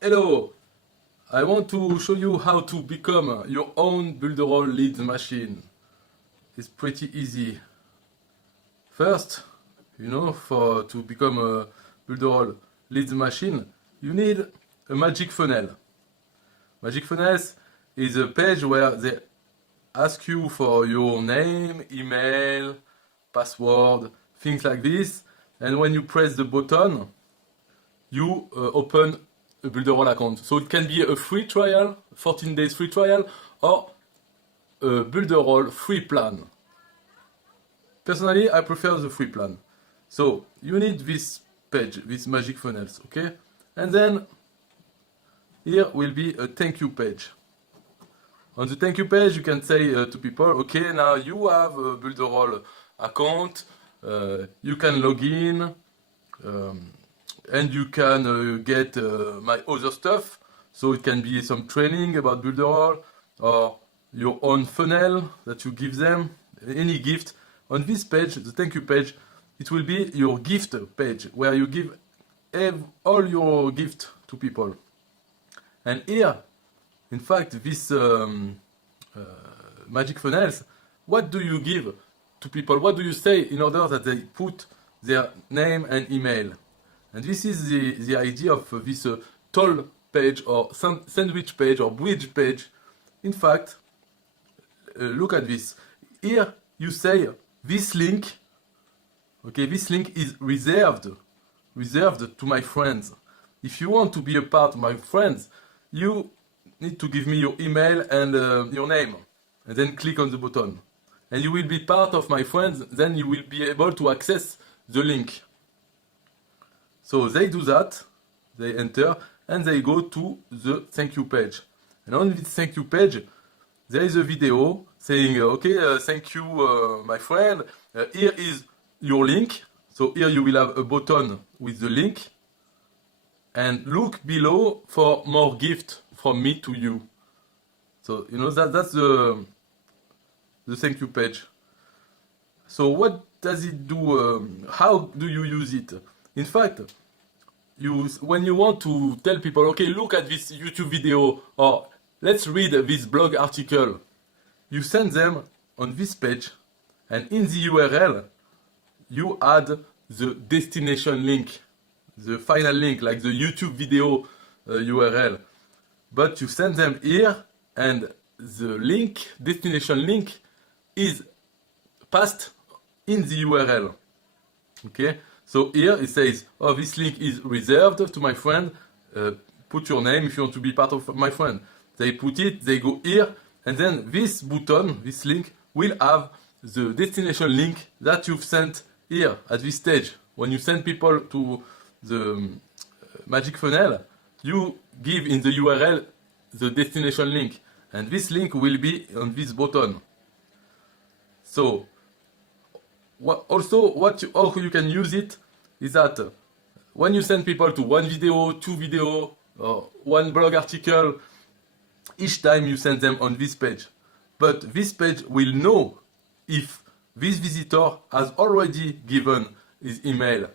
Hello! I want to show you how to become your own Builderall lead machine. It's pretty easy. First, to become a Builderall lead machine, you need a magic funnel. Magic funnels is a page where they ask you for your name, email, password, things like this. And when you press the button, you open a Builderall account. So it can be a free trial, 14 days free trial, or a Builderall free plan. Personally, I prefer the free plan. So you need this page, this magic funnels, okay? And then here will be a thank you page. On the thank you page, you can say to people, okay, now you have a Builderall account, you can log in, and you can get my other stuff. So it can be some training about Builderall or your own funnel that you give them, any gift. On this page, the thank you page, it will be your gift page where you give all your gift to people. And here, in fact, this magic funnels, what do you give to people? What do you say in order that they put their name and email? And this is the idea of this toll page or sandwich page or bridge page. In fact, look at this. Here you say this link, okay, this link is reserved to my friends. If you want to be a part of my friends, you need to give me your email and your name, and then click on the button. And you will be part of my friends, then you will be able to access the link. So they do that, they enter, and they go to the thank you page. And on this thank you page, there is a video saying, okay, thank you, my friend. Here is your link. So here you will have a button with the link. And look below for more gift from me to you. So, that's the thank you page. So what does it do? How do you use it? In fact, when you want to tell people, okay, look at this YouTube video, or let's read this blog article, you send them on this page, and in the URL, you add the destination link, the final link, like the YouTube video URL. But you send them here, and the link, destination link, is passed in the URL. Okay? So here it says, oh, this link is reserved to my friend. Put your name if you want to be part of my friend. They put it, they go here, and then this button, this link, will have the destination link that you've sent here at this stage. When you send people to the magic funnel, you give in the URL the destination link, and this link will be on this button. So, how you can use it is that when you send people to one video, two video, or one blog article, each time you send them on this page. But this page will know if this visitor has already given his email.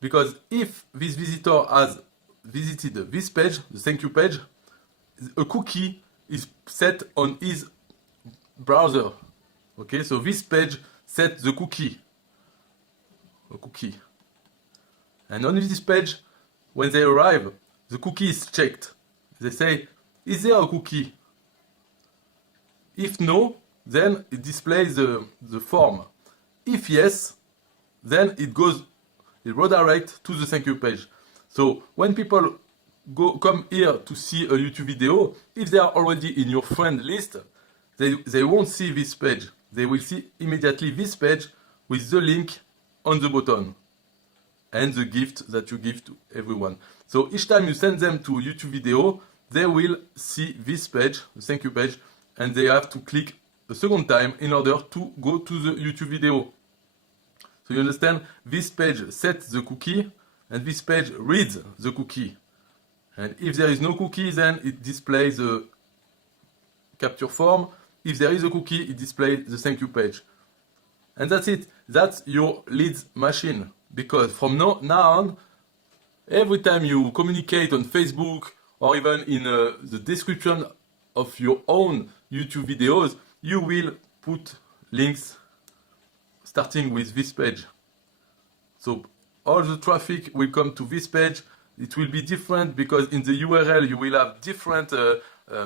Because if this visitor has visited this page, the thank you page, a cookie is set on his browser. Okay, so this page sets the cookie. And on this page, when they arrive, the cookie is checked. They say, is there a cookie? If no, then it displays the form. If yes, then it redirects to the thank you page. So when people come here to see a YouTube video, if they are already in your friend list, they won't see this page. They will see immediately this page with the link on the button and the gift that you give to everyone. So each time you send them to a YouTube video, they will see this page, the thank you page, and they have to click a second time in order to go to the YouTube video. So you understand? This page sets the cookie, and this page reads the cookie. And if there is no cookie, then it displays the capture form. If there is a cookie, it displays the thank you page. And that's it. That's your leads machine. Because from now on, every time you communicate on Facebook or even in the description of your own YouTube videos, you will put links starting with this page. So all the traffic will come to this page. It will be different because in the URL you will have different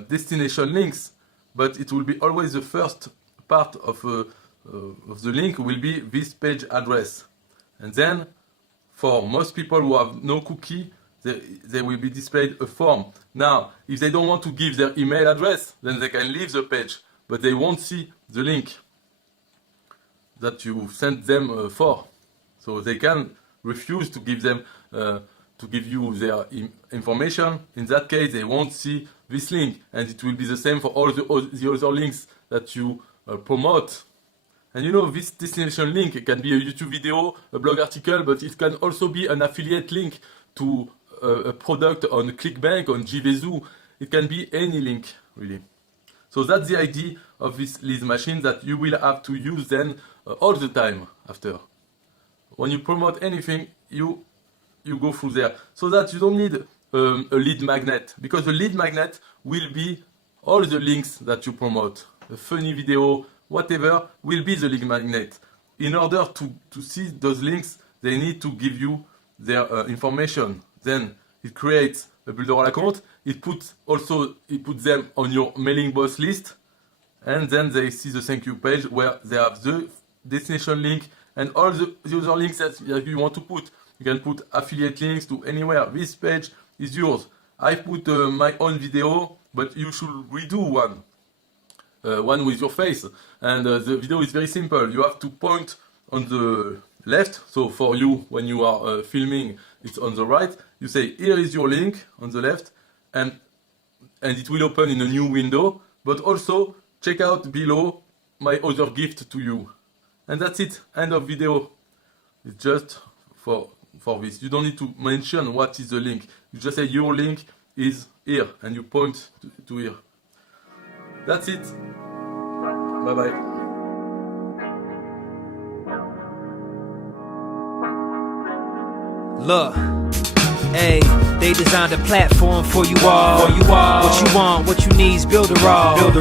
destination links, but it will be always the first part of the link will be this page address. And then for most people who have no cookie, they will be displayed a form. Now, if they don't want to give their email address, then they can leave the page, but they won't see the link that you sent them for. So they can refuse to give them to give you their information. In that case, they won't see this link, and it will be the same for all the other links that you promote. And you know, this destination link can be a YouTube video, a blog article, but it can also be an affiliate link to a product on ClickBank, on JVZoo. It can be any link, really. So that's the idea of this lead machine that you will have to use then all the time after. When you promote anything, you go through there. So that you don't need a lead magnet, because the lead magnet will be all the links that you promote. A funny video, whatever, will be the lead magnet. In order to see those links, they need to give you their information. Then it creates a Builderall account. It puts them on your mailing boss list, and then they see the thank you page where they have the destination link and all the other links that you want to put. You can put affiliate links to anywhere. This page is yours. I put my own video, but you should redo one with your face. And the video is very simple. You have to point on the left. So for you, when you are filming, it's on the right. You say, here is your link on the left, and it will open in a new window. But also, check out below my other gift to you. And that's it. End of video. It's just for this. You don't need to mention what is the link. You just say your link is here, and you point to here. That's it. Bye bye. Look, hey, they designed a platform for you all. What you want, what you need is Builderall. Build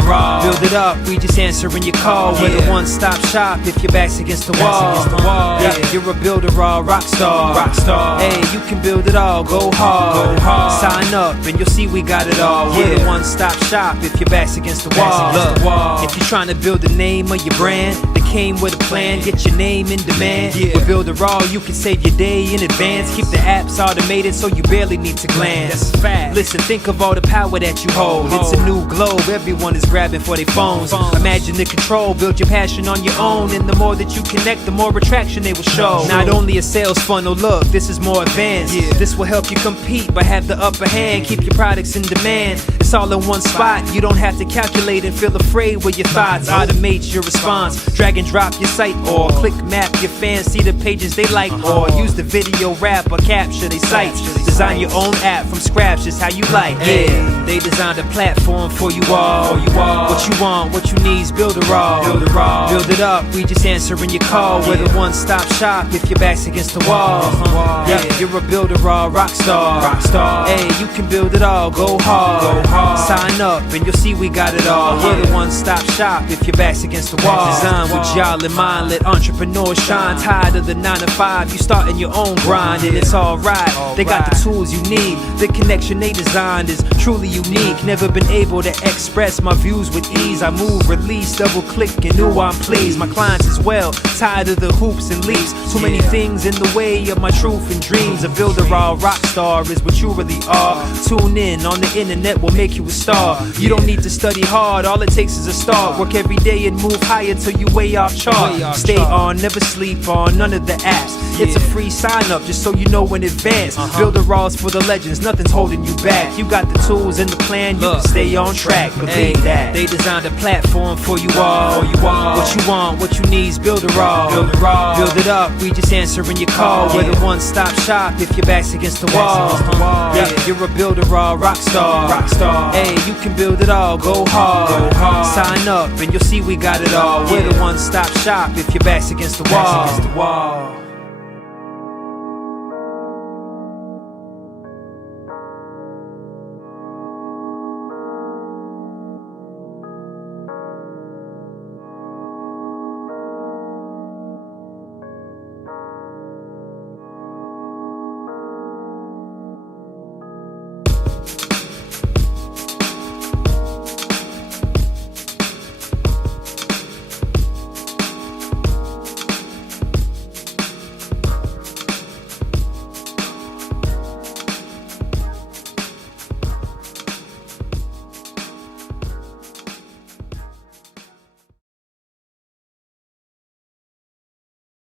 it up, we just answering your call. We're the one-stop shop if your back's against the wall. Yeah, you're a Builderall rock star. Hey, you can build it all, go hard. Sign up and you'll see we got it all. We're the one-stop shop if your back's against the wall. Look, if you're trying to build the name of your brand, came with a plan, get your name in demand. With Builderall, you can save your day in advance. Keep the apps automated so you barely need to glance. That's a fact. Listen, think of all the power that you hold. It's a new globe, everyone is grabbing for their phones. Imagine the control, build your passion on your own. And the more that you connect, the more attraction they will show. Not only a sales funnel, look, this is more advanced. This will help you compete, but have the upper hand. Keep your products in demand. It's all in one spot. You don't have to calculate and feel afraid with your thoughts. Automate your response. Drag and drop your site, or click map your fans, see the pages they like, or use the video wrap or capture their sites. Design your own app from scratch, just how you like. Yeah, they designed a platform for you all. What you want, what you need is Builderall. Build it up, we just answering your call. We're the one-stop shop if your back's against the wall. Yeah, you're a Builderall rock star. Hey, you can build it all, go hard. Sign up and you'll see we got it all. We're the one-stop shop if your back's against the wall. Design with y'all in mind, let entrepreneurs shine. Tired of the 9 to 5, you starting your own grind, and it's alright. They got the tools you need. The connection they designed is truly unique. Never been able to express my views with ease. I move, release, double click, and ooh, I'm pleased. My clients as well, tired of the hoops and leaps. Too many things in the way of my truth and dreams. A Builderall rock star is what you really are. Tune in on the internet will make you a star. You don't need to study hard, all it takes is a start. Work every day and move higher till you way off chart. Stay on, never sleep on none of the apps. It's a free sign up just so you know in advance. Builderall's for the legends, nothing's holding you back. You got the tools and the plan, you can stay on track. Believe that. They designed a platform for you all. What you want, what you need is Builderall. Build it up, we just answering your call. We're the one-stop shop if your back's against the wall. Yeah, you're a Builderall rock star. Hey, you can build it all, go hard. Sign up and you'll see we got it all. We're the one-stop shop if your back's against the wall.